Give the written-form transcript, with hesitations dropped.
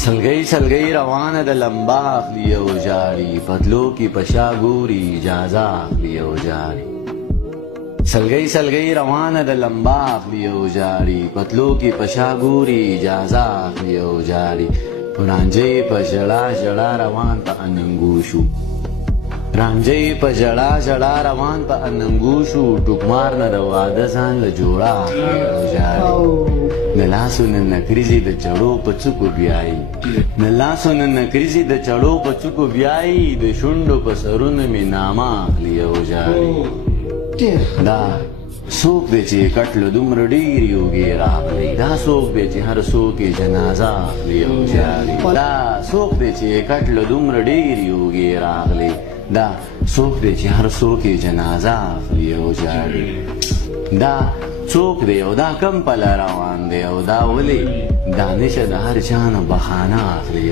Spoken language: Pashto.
سلګۍ سلګۍ روانه د لمبا اخلي او جاړي پتلو کې پشا ګوري اجازه اخلي او جاړي سلګۍ سلګۍ روانه د لمبا اخلي او جاړي پتلو کې پشا ګوري اجازه اخلي او جاړي رانجې په ژړا ژړا روان په اننګو شو رانجې په ژړا ژړا روان په اننګو شو ټوکمار نه د واده ځان له جوړه اخلي او جاړي نه لاسو نه نکریزي د چړو په څوکو بیایي نه لاسو نه نکریزي د چړو په څوکو بیایي د شونډو په سرونو مې نامه اخلي او جاړي دا څوک دی چې کټ له دومره ډېر یوګې راغلی دا څوک دی چې هر څوک یې جنازه اخلي او جاړي دا څوک دی چې کټ له دومره ډېر یوګې راغلی دا څوک دی چې هر څوک یې جنازه اخلي او جاړي دا څوک دی او دا کم پله روان دی او دا ولې دانش د هر چا نه بهانه اخلي